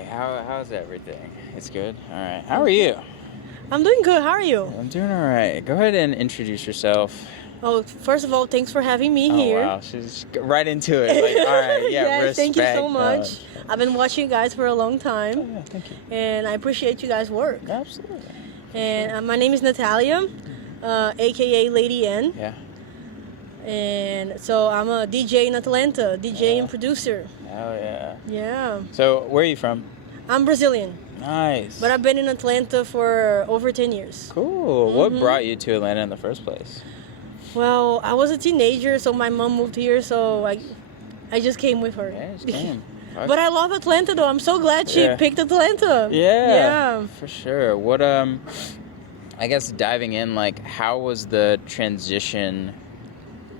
right. How's everything? It's good. All right. How are you? I'm doing good. How are you? I'm doing all right. Go ahead and introduce yourself. Oh, first of all, thanks for having me Oh here. wow, she's right into it. Like, all right, yeah, Yes, respect. thank you so much. I've been watching you guys for a long time, Yeah, thank you. and I appreciate you guys' work. Absolutely. And my name is Natalia, aka Lady N. Yeah. And so I'm a DJ in Atlanta, DJ and producer. Oh yeah. Yeah. So where are you from? I'm Brazilian, Nice. but I've been in Atlanta for over 10 years. Cool. What brought you to Atlanta in the first place? Well, I was a teenager, so my mom moved here, so I just came with her. Yeah, just came. Fuck. But I love Atlanta, though. I'm so glad she Yeah. picked Atlanta. Yeah. Yeah. For sure. What I guess diving in, like, how was the transition,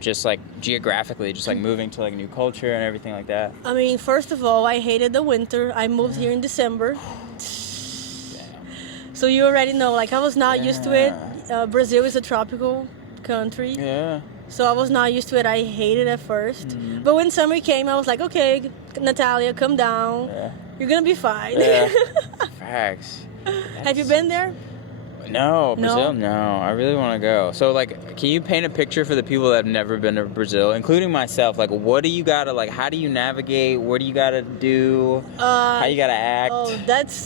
just like geographically, just like moving to like new culture and everything like that? I mean, first of all, I hated the winter. I moved here in December. So you already know, like, I was not used to it. Brazil is a tropical country. Yeah. So I was not used to it. I hated it at first. But when summer came, I was like, okay, Natalia, come down. Yeah. You're going to be fine. Yeah. Facts. Have you been there? No, Brazil. No? No, I really want to go. So, like, can you paint a picture for the people that have never been to Brazil, including myself? Like, what do you gotta like? How do you navigate? What do you gotta do? How you gotta act? Oh, that's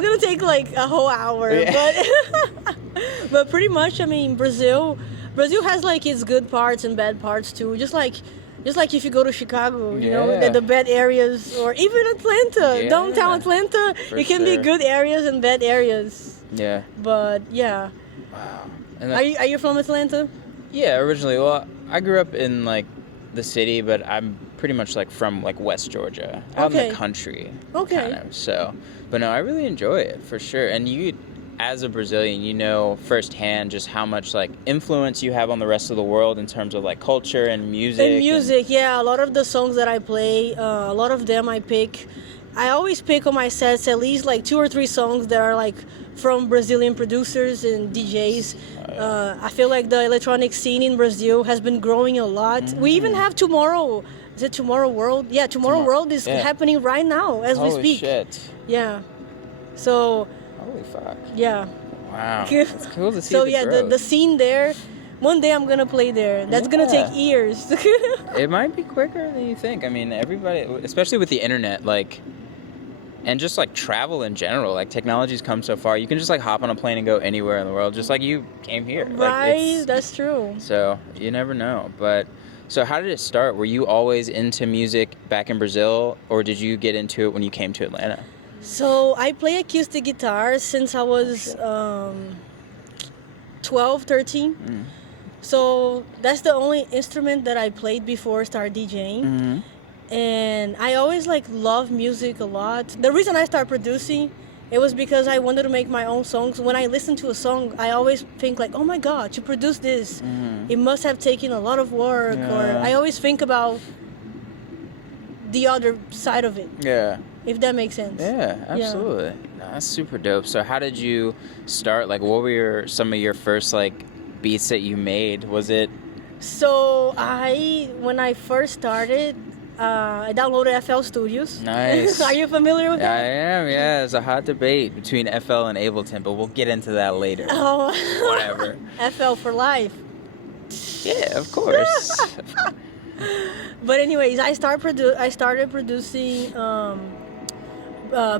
gonna take like a whole hour. Yeah. But pretty much, I mean, Brazil has like its good parts and bad parts too. Just like if you go to Chicago, you know, Yeah. the bad areas, or even Atlanta, Yeah. downtown Atlanta, For it can be sure. good areas and bad areas. Yeah. But yeah, Wow. And are you from Atlanta? Yeah, originally. Well, I grew up in like the city, but I'm pretty much like from like West Georgia, out in Okay. the country. Okay. Kind of. So, but no, I really enjoy it for sure. And you, as a Brazilian, you know firsthand just how much like influence you have on the rest of the world in terms of like culture and music. And music, yeah. A lot of the songs that I play, a lot of them I pick. I always pick on my sets at least like 2 or 3 songs that are like from Brazilian producers and DJs. I feel like the electronic scene in Brazil has been growing a lot. We even have Tomorrow. Is it Tomorrow World? Yeah, Tomorrow World is yeah. happening right now as we Holy speak. shit! Yeah. So Holy fuck! yeah. Wow, it's cool to see. So the yeah, growth. the scene there. One day I'm gonna play there. That's gonna Yeah. take years. It might be quicker than you think. I mean, everybody, especially with the internet, like, and just like travel in general, like technology's come so far. You can just like hop on a plane and go anywhere in the world, just like you came here. Like, Right, that's true. so you never know. But so how did it start? Were you always into music back in Brazil, or did you get into it when you came to Atlanta? So I play acoustic guitar since I was 12, 13. So that's the only instrument that I played before I started DJing. And I always like love music a lot. The reason I started producing, it was because I wanted to make my own songs. When I listen to a song, I always think like, oh my God, to produce this, it must have taken a lot of work. Or Yeah. I always think about the other side of it, Yeah. if that makes sense. Yeah, absolutely. No, that's super dope. So how did you start? Like, what were some of your first like beats that you made? Was it? So when I first started, I downloaded FL Studios. Nice. Are you familiar with I that? am, yeah. There's a hot debate between FL and Ableton, but we'll get into that later. Oh, Whatever. FL for life. Yeah, of course. But anyways, I started producing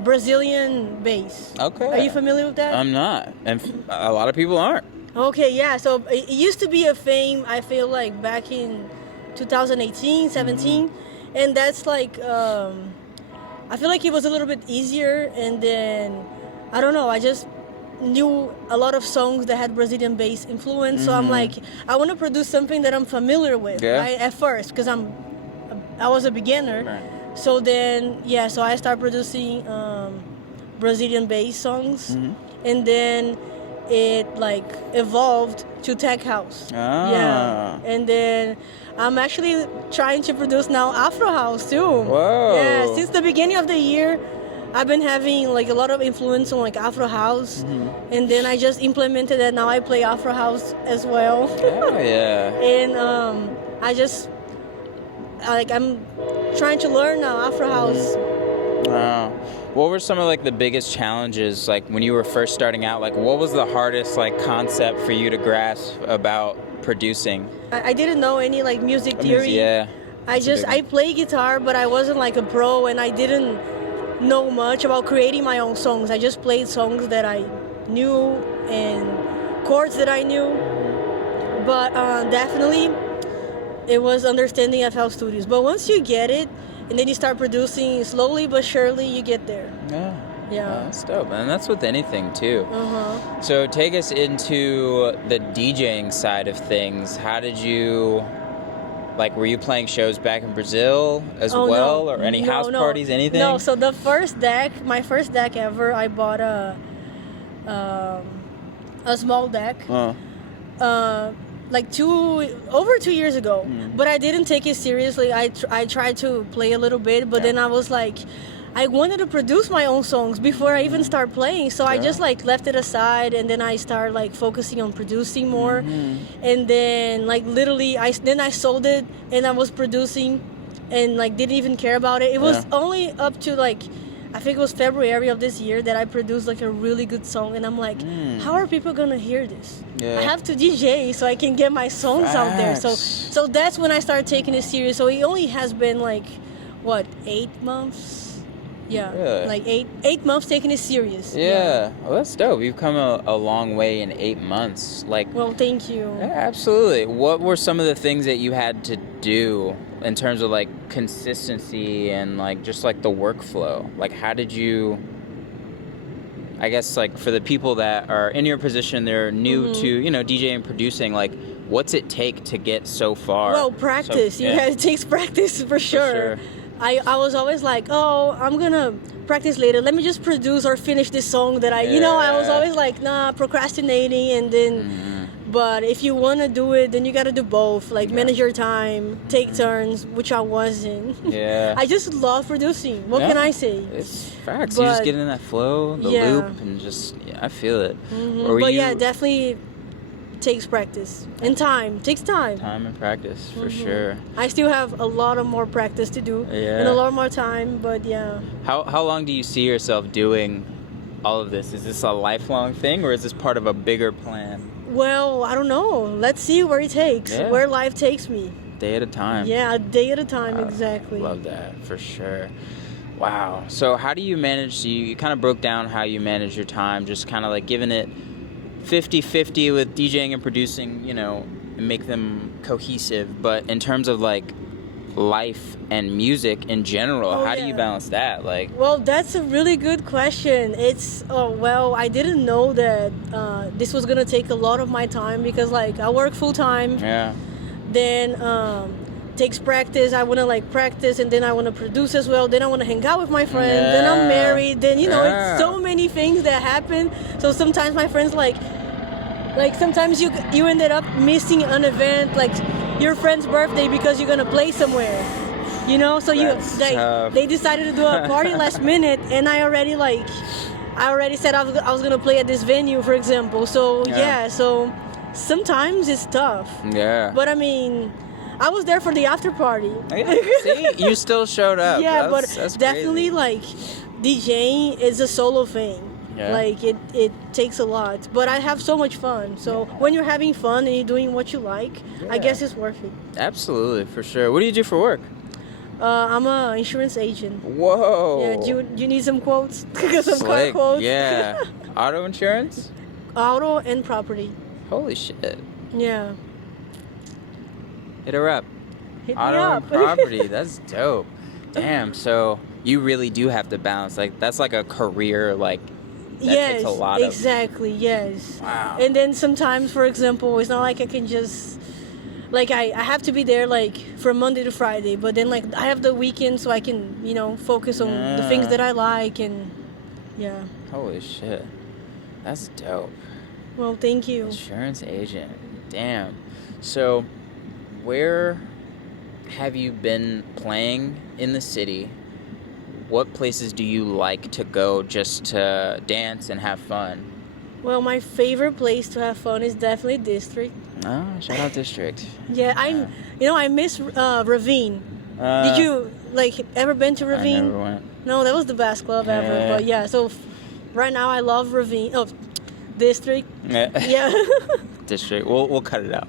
Brazilian bass. Okay. Are you familiar with that? I'm not, and a lot of people aren't. Okay, yeah. So it used to be a thing. I feel like back in 2018, 17, and that's like I feel like it was a little bit easier. And then I don't know. I just knew a lot of songs that had Brazilian bass influence. So I'm like, I want to produce something that I'm familiar with, Yeah. right? At first, because I was a beginner. Right. So then, yeah, so I started producing Brazilian bass songs, and then it like evolved to tech house. Ah. Yeah, and then I'm actually trying to produce now Afro house too. Whoa. Yeah, since the beginning of the year, I've been having like a lot of influence on like Afro house, and then I just implemented that. Now I play Afro house as well. Oh yeah. And I'm trying to learn now Afro house Wow. What were some of like the biggest challenges like when you were first starting out? Like what was the hardest like concept for you to grasp about producing? I didn't know any like music theory. Yeah. I play guitar, but I wasn't like a pro, and I didn't know much about creating my own songs. I just played songs that I knew and chords that I knew. But definitely, it was understanding FL Studios. But once you get it, and then you start producing slowly but surely, you get there. Yeah. Yeah. That's dope, and that's with anything too. Uh-huh. So take us into the DJing side of things. How did you, like, were you playing shows back in Brazil as well, or any house parties, anything? No, so the first deck, my first deck ever, I bought a small deck. Like over 2 years ago, but I didn't take it seriously. I tried to play a little bit, but then I was like, I wanted to produce my own songs before I even start playing, so I just like left it aside, and then I started like focusing on producing more, and then like literally I sold it, and I was producing, and like didn't even care about it. It was only up to like, I think it was February of this year that I produced like a really good song, and I'm like, how are people gonna hear this? I have to DJ so I can get my songs out there. So that's when I started taking it serious. So it only has been like, what, 8 months? Yeah, really? Like 8 months taking it serious. Yeah. Well, that's dope. You've come a long way in 8 months. Like. Well, thank you. Yeah, absolutely. What were some of the things that you had to do in terms of like consistency and like just like the workflow? Like how did you, I guess like for the people that are in your position, they're new to, you know, DJing and producing, like what's it take to get so far? Well, practice. So, it takes practice for sure. I was always like, oh, I'm gonna practice later. Let me just produce or finish this song that I was always like, nah, procrastinating, and then but if you want to do it, then you got to do both. Like manage your time, take turns, which I wasn't. Yeah. I just love producing. What can I say? It's facts. You just get in that flow, the loop, and just, I feel it. But yeah, definitely takes practice and time. Takes time. Time and practice, for sure. I still have a lot of more practice to do and a lot more time, but yeah. How long do you see yourself doing all of this? Is this a lifelong thing, or is this part of a bigger plan? Well, I don't know. Let's see where it takes, where life takes me. Day at a time. Yeah, a day at a time, exactly. Love that, for sure. Wow. So how do you manage, you kind of broke down how you manage your time, just kind of like giving it 50-50 with DJing and producing, you know, and make them cohesive. But in terms of like life and music in general, how do you balance that? Like, well, that's a really good question. It's I didn't know that this was gonna take a lot of my time, because like I work full time. Then takes practice. I want to like practice, and then I want to produce as well. Then I want to hang out with my friends. Then I'm married. Then it's so many things that happen. So sometimes my friends like sometimes you ended up missing an event, like your friend's birthday, because you're gonna play somewhere. You know, so they decided to do a party last minute, and I already said I was gonna play at this venue, for example. So so sometimes it's tough. Yeah. But I mean, I was there for the after party. See, you still showed up. Yeah, that's definitely crazy. Like DJing is a solo thing. Yeah. Like it takes a lot, but I have so much fun. So when you're having fun and you're doing what you like, I guess it's worth it. Absolutely, for sure. What do you do for work? I'm an insurance agent. Whoa. Yeah, do you need some quotes? Some car quotes? Yeah. Auto insurance? Auto and property. Holy shit. Yeah. Hit her up. Hit Auto me up. and property. That's dope. Damn. So you really do have to balance. Like that's like a career. Like that takes a lot exactly. Yes. Wow. And then sometimes, for example, it's not like I can just like I have to be there like from Monday to Friday. But then like I have the weekend, so I can focus on the things that I like and Holy shit. That's dope. Well, thank you. Insurance agent. Damn. So, where have you been playing in the city? What places do you like to go just to dance and have fun? Well, my favorite place to have fun is definitely District. Oh, shout out District. I miss Ravine. Did you ever been to Ravine? I never went. No, that was the best club ever. Yeah. But yeah, so right now I love Ravine. Oh, District. Yeah. Yeah. District. We'll cut it out.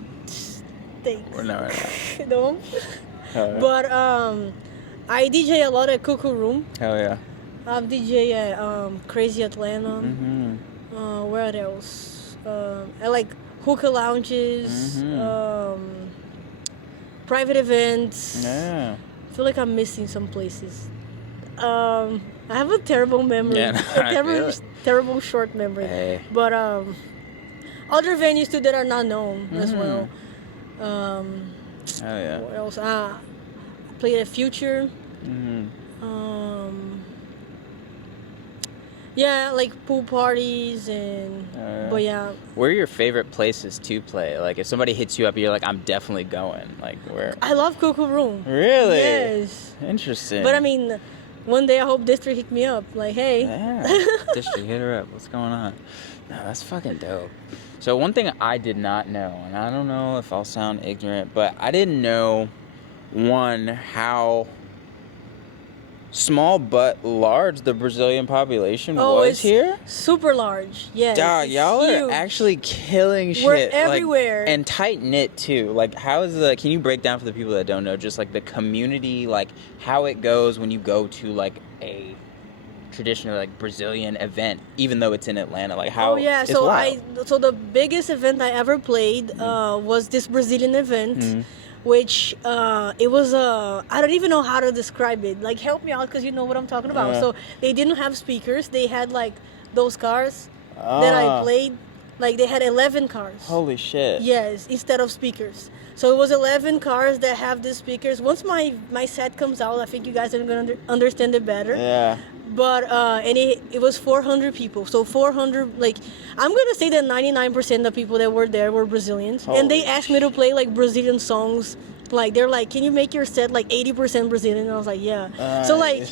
Thanks. We're not right now. No. But I DJ a lot at Cuckoo Room. Hell yeah. I DJ at Crazy Atlanta. Mm-hmm. Where else? I like hookah lounges, private events. Yeah. I feel like I'm missing some places. I have a terrible memory. Yeah, I feel it. Terrible short memory. Hey. But other venues too that are not known as well. Oh yeah. What else? I played at Future. Mm-hmm. Yeah, like pool parties and. But yeah. Where are your favorite places to play? Like, if somebody hits you up, you're like, I'm definitely going. Like, where? I love Cuckoo Room. Really? Yes. Interesting. But I mean, one day I hope District hit me up. Like, hey. Yeah. District, hit her up. What's going on? No, that's fucking dope. So one thing I did not know, and I don't know if I'll sound ignorant, but I didn't know, one, how small but large the Brazilian population was it's here. super large. Yeah. Dog, y'all huge. are actually killing shit. We're like, everywhere. and tight knit too. Like, how is can you break down for the people that don't know, just like the community, like how it goes when you go to like a traditional like Brazilian event, even though it's in Atlanta? Like how? Oh yeah, it's so wild. so the biggest event I ever played was this Brazilian event, which it was I don't even know how to describe it. Like, help me out because you know what I'm talking about. Yeah. So they didn't have speakers. They had like those cars that I played. Like they had 11 cars. Holy shit. Yes, instead of speakers. So it was 11 cars that have the speakers. Once my set comes out, I think you guys are gonna understand it better. Yeah. But and it was 400 people. So 400, like, I'm gonna say that 99% of people that were there were Brazilians, and they asked me to play like Brazilian songs. Like they're like, can you make your set like 80% Brazilian? And I was like, yeah. So like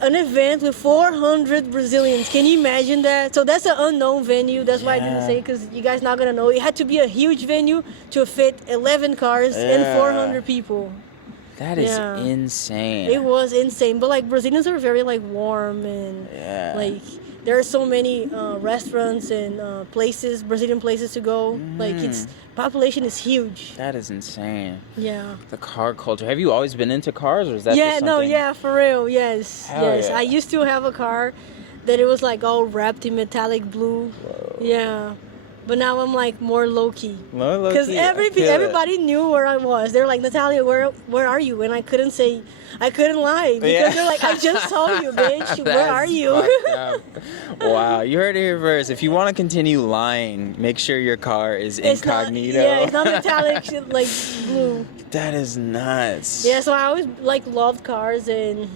an event with 400 Brazilians. Can you imagine that? So that's an unknown venue. That's why I didn't say, because you guys not gonna know. It had to be a huge venue to fit 11 cars and 400 people. That is insane. It was insane. But like Brazilians are very like warm and like there are so many restaurants and places, Brazilian places to go. Like it's population is huge. That is insane. Yeah. The car culture. Have you always been into cars, or is that just something? For real. Yes. Hell yes. yeah. I used to have a car that it was like all wrapped in metallic blue. Whoa. Yeah. But now I'm like more low-key. Low-key. Because everybody knew where I was. They're like, Natalia, where are you? And I couldn't lie. Because they're like, I just saw you, bitch. Where are you? Wow, you heard it here first. If you want to continue lying, make sure your car is incognito. It's not metallic, like blue. That is nuts. Yeah, so I always like loved cars and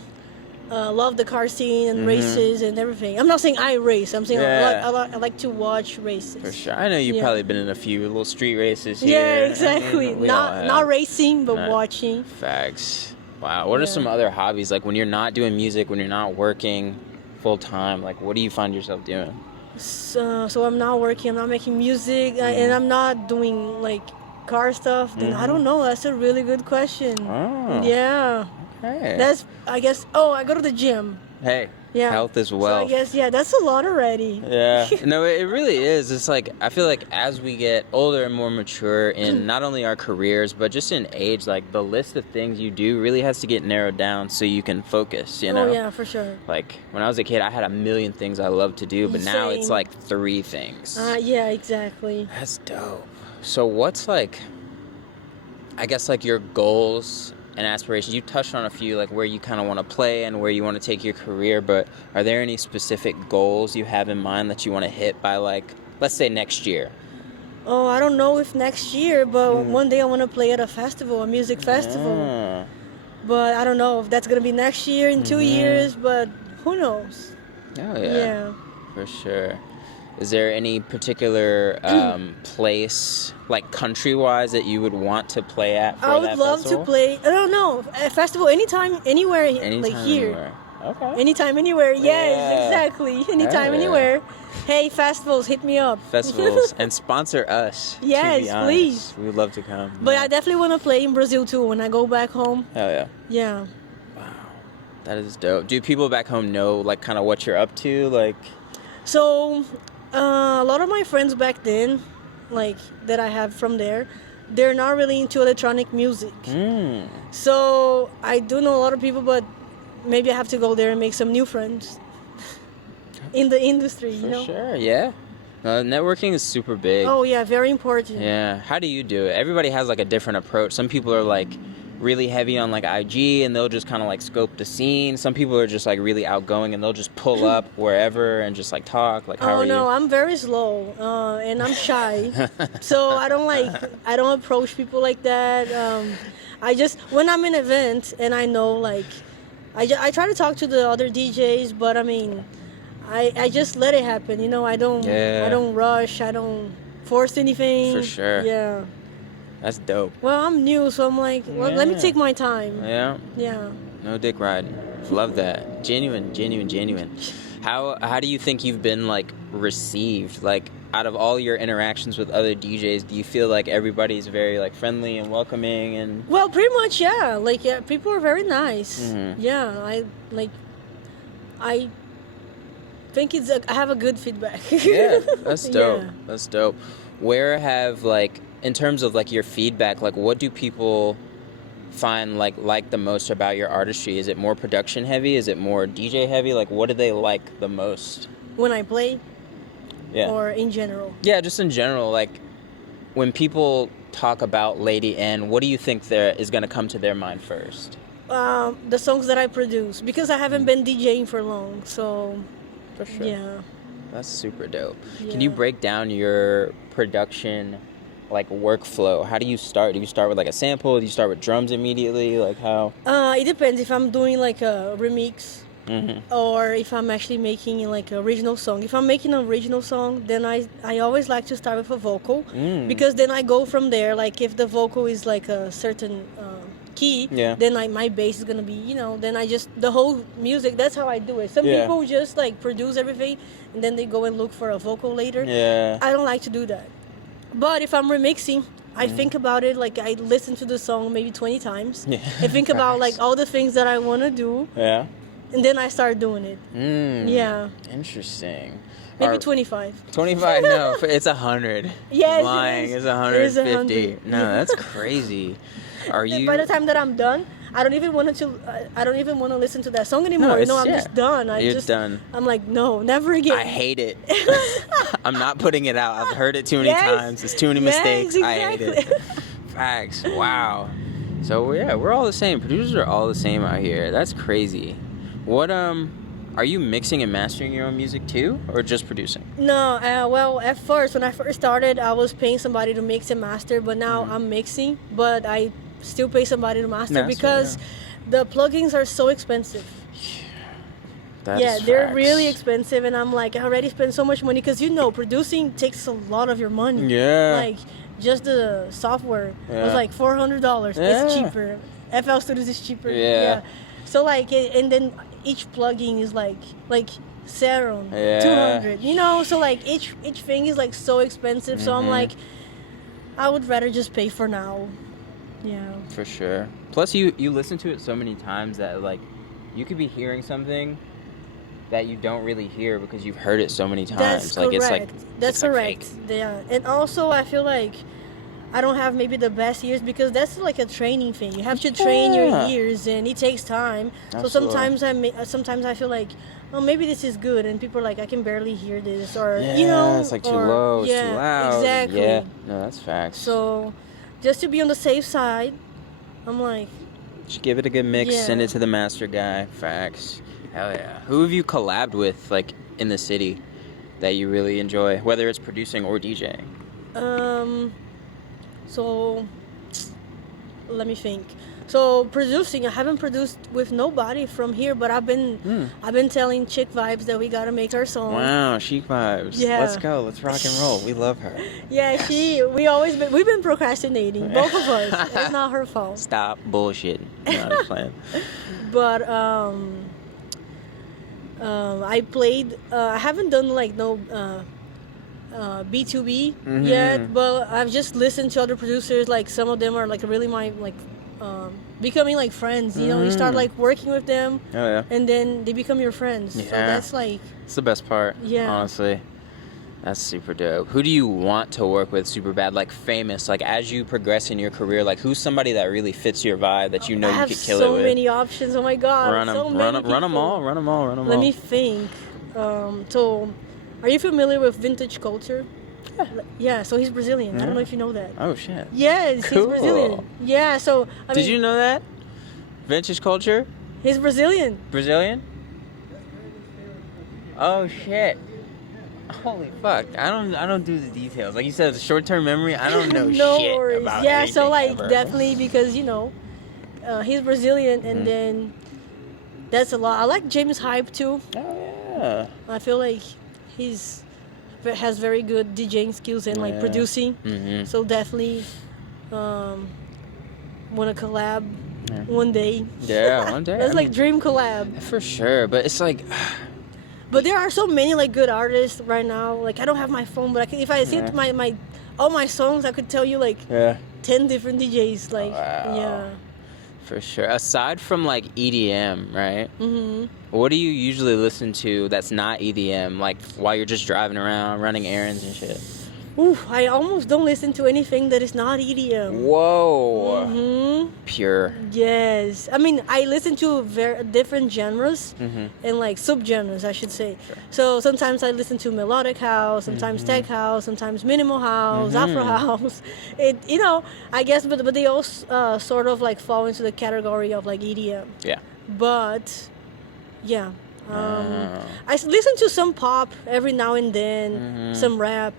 love the car scene and races and everything. I'm not saying I race. I'm saying I like to watch races. For sure. I know you've probably been in a few little street races here. Yeah, exactly. I mean, not racing, but watching. Facts. Wow. What are some other hobbies? Like when you're not doing music, when you're not working full time, like what do you find yourself doing? So I'm not working. I'm not making music, and I'm not doing like car stuff. Then I don't know. That's a really good question. Oh. Yeah. Hey. That's, I guess, I go to the gym. Hey, Yeah. health is wealth. So I guess, that's a lot already. Yeah. No, it really is. It's like, I feel like as we get older and more mature in not only our careers, but just in age, like the list of things you do really has to get narrowed down so you can focus, you know? Oh, yeah, for sure. Like when I was a kid, I had a million things I loved to do, but now it's Same. like 3 things. Yeah, exactly. That's dope. So what's like, I guess like your goals and aspirations? You touched on a few, like where you kind of want to play and where you want to take your career, but are there any specific goals you have in mind that you want to hit by, like, let's say next year? Oh, I don't know if next year, but one day I want to play at a music festival. But I don't know if that's going to be next year, in 2 years, but who knows? Oh, yeah. Yeah. For sure. Is there any particular place, like country-wise, that you would want to play at for I would that love festival? to play, I don't know, a festival anytime, anywhere, like here. Anywhere. Okay. Anytime, anywhere. Yes, Yeah. exactly. Anytime, Yeah. anywhere. Hey, festivals, hit me up. Festivals. And sponsor us. Yes, to be honest. please. We would love to come. But I definitely want to play in Brazil too when I go back home. Hell yeah. Yeah. Wow. That is dope. Do people back home know like kind of what you're up to? Like, So, a lot of my friends back then, like that I have from there, they're not really into electronic music. So I do know a lot of people, but maybe I have to go there and make some new friends in the industry. You for know? sure, yeah. Networking is super big. Oh yeah, very important. Yeah. How do you do it? Everybody has like a different approach. Some people are like really heavy on like IG and they'll just kind of like scope the scene. Some people are just like really outgoing and they'll just pull up wherever and just like talk. Like, how Oh are no, you? I'm very slow, and I'm shy, so I don't approach people like that. I just when I'm in an event and I know like, I try to talk to the other DJs, but I mean, I just let it happen. You know, I don't rush. I don't force anything. For sure. Yeah. That's dope. Well, I'm new, so I'm like, well, let me Yeah. take my time. Yeah. Yeah. No dick riding. Love that. Genuine. How do you think you've been like received? Like out of all your interactions with other DJs, do you feel like everybody's very like friendly and welcoming and Well, pretty much, yeah. Like, yeah, people are very nice. Mhm. Yeah, I think I have a good feedback. Yeah, that's dope. Yeah. That's dope. Where have like in terms of like your feedback, like what do people find like the most about your artistry? Is it more production heavy? Is it more DJ heavy? Like what do they like the most? When I play, Yeah. or in general. Yeah, just in general, like when people talk about Lady N, what do you think there is going to come to their mind first? The songs that I produce, because I haven't been DJing for long, so For sure. yeah. That's super dope. Can you Yeah. break down your production like workflow? How do you start? Do you start with like a sample? Do you start with drums immediately? Like how? It depends if I'm doing like a remix Mhm. or if I'm actually making like an original song. If I'm making an original song, then I always like to start with a vocal, because then I go from there. Like if the vocal is like a certain key, Yeah. then my bass is gonna be, then I just the whole music. That's how I do it. Some Yeah. people just like produce everything and then they go and look for a vocal later. Yeah. I don't like to do that. But if I'm remixing, I think about it, like I listen to the song maybe 20 times. Yeah. I think about like all the things that I want to do, Yeah. and then I start doing it. Yeah. Interesting. Maybe Are- 25. 25? No, it's 100. Yes, it Lying. is. It's It is 150. 100. No, that's crazy. Are you? By the time that I'm done, I don't even want to listen to that song anymore. it's- I'm yeah. just done. You're done. I'm like, no, never again. I hate it. I'm not putting it out. I've heard it too many Yes. times. There's too many mistakes. Yes, I hate it. exactly. Facts. Wow. So yeah, we're all the same. Producers are all the same out here. That's crazy. What are you mixing and mastering your own music too, or just producing? No, well, at first, when I first started, I was paying somebody to mix and master, but now I'm mixing, but I still pay somebody to master, Master, because the plugins are so expensive. That's Yeah, they're facts. really expensive, and I'm like, I already spent so much money, because producing takes a lot of your money. Yeah. Like, just the software Yeah. was like $400. Yeah. It's cheaper. FL Studios is cheaper. Yeah. So like, and then each plugin is like Serum, Yeah. 200. So like each thing is like so expensive. So I'm Mhm. like, I would rather just pay for now. Yeah. For sure. Plus, you listen to it so many times that like you could be hearing something that you don't really hear because you've heard it so many times. That's like correct. it's like That's it's like correct. fake. Yeah. And also, I feel like I don't have maybe the best ears, because that's like a training thing. You have to train your Yeah. ears, and it takes time. So Absolutely. sometimes I feel like, oh, maybe this is good, and people are like, I can barely hear this, or Yeah, it's like too or- low, it's yeah, too loud. Exactly. Yeah, no, that's facts. So, just to be on the safe side, I'm like, just give it a good mix, Yeah. send it to the master guy. Facts. Hell yeah. Who have you collabed with, like in the city, that you really enjoy, whether it's producing or DJing? So let me think. So producing, I haven't produced with nobody from here, but I've been telling Chick Vibes that we gotta make our song. Wow, Chic Vibes. Yeah. Let's go. Let's rock and roll. We love her. Yeah, we've been procrastinating, both of us. It's not her fault. Stop bullshitting. No, I'm just playing. But I played. I haven't done like no B2B Mhm. yet, but I've just listened to other producers. Like some of them are like really my like becoming like friends. You know, you start like working with them, Oh yeah. and then they become your friends. Yeah. So that's like, It's the best part. Yeah. Honestly. That's super dope. Who do you want to work with super bad? Like famous, like as you progress in your career, like who's somebody that really fits your vibe that you know I you have could kill it so with? many options. Oh my god, Run them, so many run them all, people. run them all, run them Let all. me think. So, are you familiar with vintage culture? Yeah. So he's Brazilian. I don't know if you know that. Oh shit. Yes, Cool. he's Brazilian. Yeah. So I Did mean, you know that? Vintage culture? he's Brazilian. Brazilian? Oh shit. Holy fuck. I don't do the details. Like you said, it's short-term memory. I don't know No shit worries. about Yeah. So anything like ever. definitely because he's Brazilian, and then that's a lot. I like James Hype too. Oh yeah. I feel like has very good DJing skills and like Yeah. producing. Mhm. So definitely want to collab Yeah. one day. Yeah, one day. That's I like mean, dream collab. for sure, but it's like But there are so many like good artists right now. Like I don't have my phone, but I can, if I see Yeah. my all my songs, I could tell you like yeah. 10 different DJs. Like Wow. yeah. For sure. Aside from like EDM, right? Mhm. What do you usually listen to that's not EDM, like while you're just driving around, running errands and shit? Ooh, I almost don't listen to anything that is not EDM. Whoa. Mhm. Pure. Yes. I mean, I listen to very different genres Mhm. and like subgenres, I should say. So sometimes I listen to melodic house, sometimes tech house, sometimes minimal house, Afro house. I guess, but they all sort of like fall into the category of like EDM. Yeah. But yeah, I listen to some pop every now and then, some rap.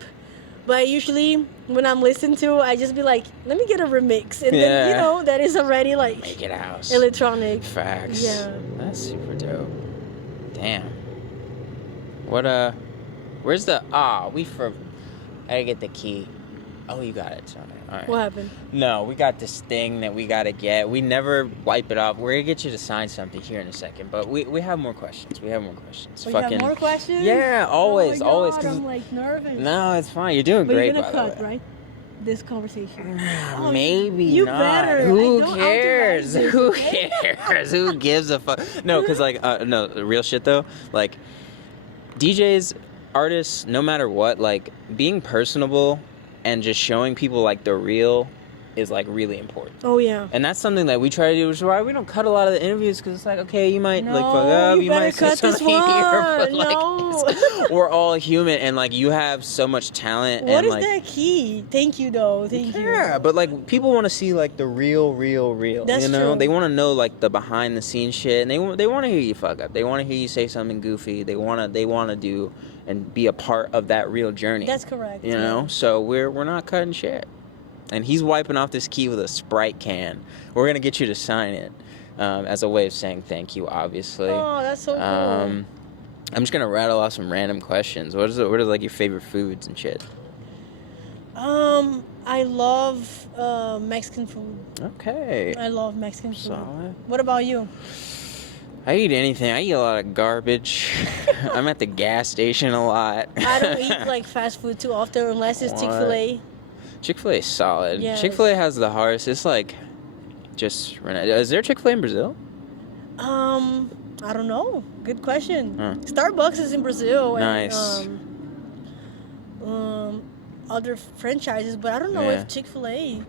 But usually, when I'm listening to, I just be like, let me get a remix, and then Yeah. that is already like Make it house. electronic. Facts. Yeah. That's super dope. Damn. What where's the I gotta get the key. Oh, you got it, Tony. All right. What happened? No, we got this thing that we gotta get. We never wipe it off. We're gonna get you to sign something here in a second, but we have more questions. We have more questions. Oh, you have more questions? Yeah, always, Oh my always. God, 'Cause- I'm like nervous. No, it's fine. You're doing But great. you're gonna by the cut, way. right? This conversation. Oh, Maybe you not. better. Who I don't cares? authorize this, Who okay? cares? Who gives a fuck? No, because like no, real shit though. Like DJs, artists, no matter what, like being personable and just showing people like the real is like really important. Oh yeah. And that's something that we try to do, which is why we don't cut a lot of the interviews, because it's like, okay, you might like fuck up, you better might say cut this something here, but one. like No. we're all human, and like you have so much talent. What and is like, that key? Thank you though. Thank you. yeah, but like people want to see like the real. That's you know, true. they want to know like the behind the scenes shit, and they want to hear you fuck up. They want to hear you say something goofy. They want to do and be a part of that real journey. That's correct. You know, so we're not cutting shit. And he's wiping off this key with a Sprite can. We're gonna get you to sign it as a way of saying thank you, obviously. Oh, that's so cool. I'm just gonna rattle off some random questions. What are like your favorite foods and shit? I love Mexican food. Okay. I love Mexican food. Solid. What about you? I eat anything. I eat a lot of garbage. I'm at the gas station a lot. I don't eat like fast food too often unless it's What? Chick-fil-A. Chick-fil-A is solid. Yes. Chick-fil-A has the hardest. It's like just is there Chick-fil-A in Brazil? I don't know. Good question. Huh. Starbucks is in Brazil. Nice. And, other franchises, but I don't know Yeah. if Chick-fil-A.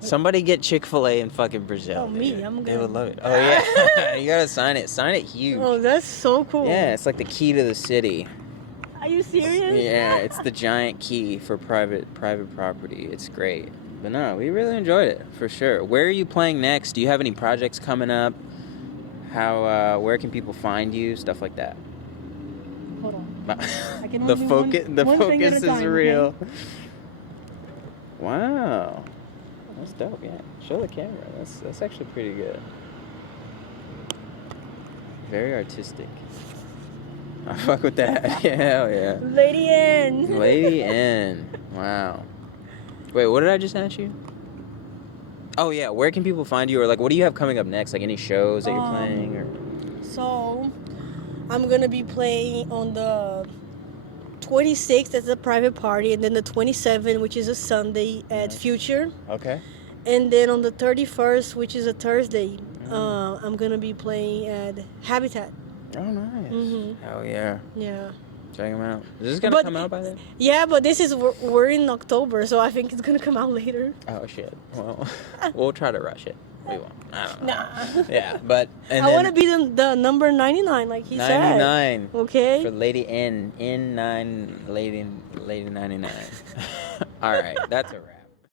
Somebody get Chick-fil-A in fucking Brazil. Oh, me. dude. I'm They gonna- would love it. Oh yeah, you gotta sign it. Sign it huge. Oh, that's so cool. Yeah, it's like the key to the city. Are you serious? Yeah, it's the giant key for private property. It's great. But no, we really enjoyed it for sure. Where are you playing next? Do you have any projects coming up? Where can people find you? Stuff like that. Hold on. I can the only do focus one the thing at focus a is time, real. okay? Wow. That's dope, yeah. Show the camera. That's actually pretty good. Very artistic. I fuck with that. Yeah, hell yeah. Lady N. Lady N. Wow. Wait, what did I just ask you? Oh yeah, where can people find you, or like what do you have coming up next? Like any shows that you're playing, or So, I'm gonna be playing on the 26th as a private party, and then the 27th, which is a Sunday, at Future. okay. And then on the 31st, which is a Thursday, I'm gonna be playing at Habitat. Oh, nice. Mhm. Hell yeah. Yeah. Check them out. Is this gonna come out by then? Yeah, but this is we're in October, so I think it's gonna come out later. Oh shit. Well, we'll try to rush it. We won't. I don't know. Nah. Yeah, but I want to be the number 99, like he said. 99. Okay. For Lady N 9, Lady 99. All right, that's a wrap.